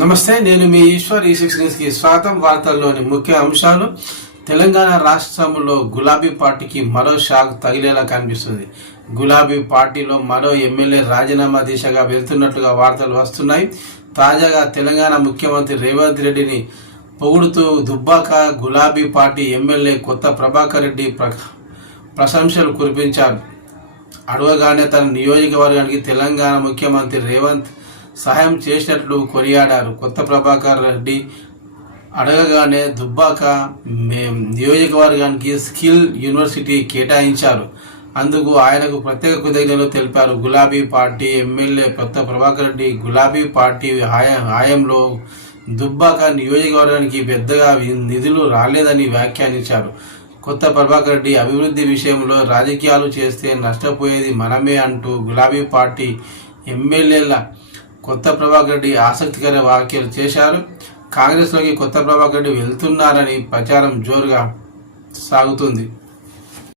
నమస్తే, నేను మీ ఈశ్వర్. ఈ6 న్యూస్కి స్వాగతం. వార్తల్లోని ముఖ్య అంశాలు. తెలంగాణ రాష్ట్రంలో గులాబీ పార్టీకి మరో షాక్ తగిలేలా కనిపిస్తుంది. గులాబీ పార్టీలో మరో ఎమ్మెల్యే రాజీనామా దిశగా వెళ్తున్నట్లుగా వార్తలు వస్తున్నాయి. తాజాగా తెలంగాణ ముఖ్యమంత్రి రేవంత్ రెడ్డిని పొగుడుతూ దుబ్బాక గులాబీ పార్టీ ఎమ్మెల్యే కొత్త ప్రభాకర్ రెడ్డి ప్రశంసలు కురిపించారు. అడవగానే తన నియోజకవర్గానికి తెలంగాణ ముఖ్యమంత్రి రేవంత్ సహాయం చేసినట్లు కొనియాడారు. కొత్త ప్రభాకర్ రెడ్డి అడగగానే దుబ్బాక నియోజకవర్గానికి స్కిల్ యూనివర్సిటీ కేటాయించారు. అందుకు ఆయనకు ప్రత్యేక కృతజ్ఞతలు తెలిపారు. గులాబీ పార్టీ ఎమ్మెల్యే కొత్త ప్రభాకర్ రెడ్డి గులాబీ పార్టీ హయాంలో దుబ్బాక నియోజకవర్గానికి పెద్దగా నిధులు రాలేదని వ్యాఖ్యానించారు. కొత్త ప్రభాకర్ రెడ్డి అభివృద్ధి విషయంలో రాజకీయాలు చేస్తే నష్టపోయేది మనమే అంటూ గులాబీ పార్టీ ఎమ్మెల్యేల కొత్త ప్రభాకర్ రెడ్డి ఆసక్తికర వ్యాఖ్యలు చేశారు. కాంగ్రెస్లోకి కొత్త ప్రభాకర్ రెడ్డి వెళ్తున్నారని ప్రచారం జోరుగా సాగుతుంది.